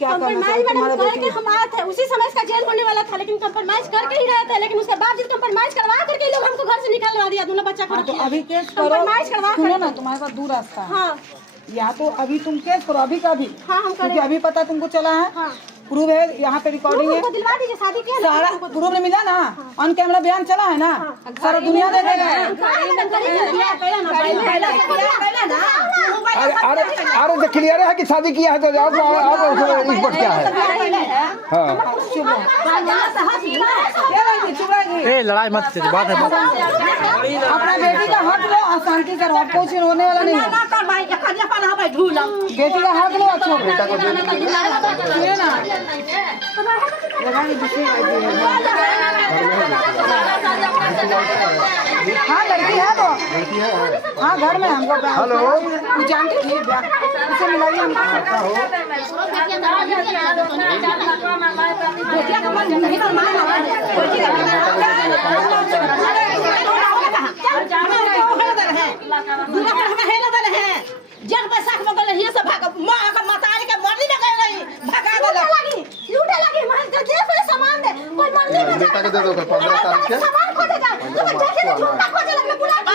क्या करना चाहिए तुम्हारे बेटे? हम आए थे उसी समय इसका जेल होने वाला था, लेकिन कंप्रोमाइज करके ही रहे थे, लेकिन उसके बावजूद कंप्रोमाइज करवा करके लोग हमको घर से निकालवा दिया, दोनों बच्चा को। तो अभी केस करो, सुनो ना, तुम्हारे पास दूर रास्ता है। हाँ या तो अभी तुम केस करो, अभी का अभी। हाँ हम क्योंकि अभी पता तुमको चला है। हाँ प्रूफ है, यहाँ पे रिकॉर्डिंग है, दिलवा दीजिए, शादी के सारा प्रूफ ने मिला ना, ऑन कैमरा बयान चला है ना, सारा दुनिया देखेगा। अरे क्लियर है कि शादी किया है तो जाओ इस पर क्या है। हाँ लड़ाई मत बात है। अपना बेटी का हक लो, शांति से रहो, कुछ होने वाला नहीं है। बेटी का हक लो, अच्छा बेटा को सुनिए ना, हाँ लड़की है तो, हाँ घर में हमको हेलो जानते थे उसे मिलाइए हमको। जग बैसाख में गले ये सब भाग मां का मतारी के मरनी में गए रही, भगा दे लूटे लगी मान के दे कोई सामान दे, कोई मरनी में बेटा को दे दो 15 तारीख के सामान खोजे जा, तो देखे झूठा खोजे लगले बुला के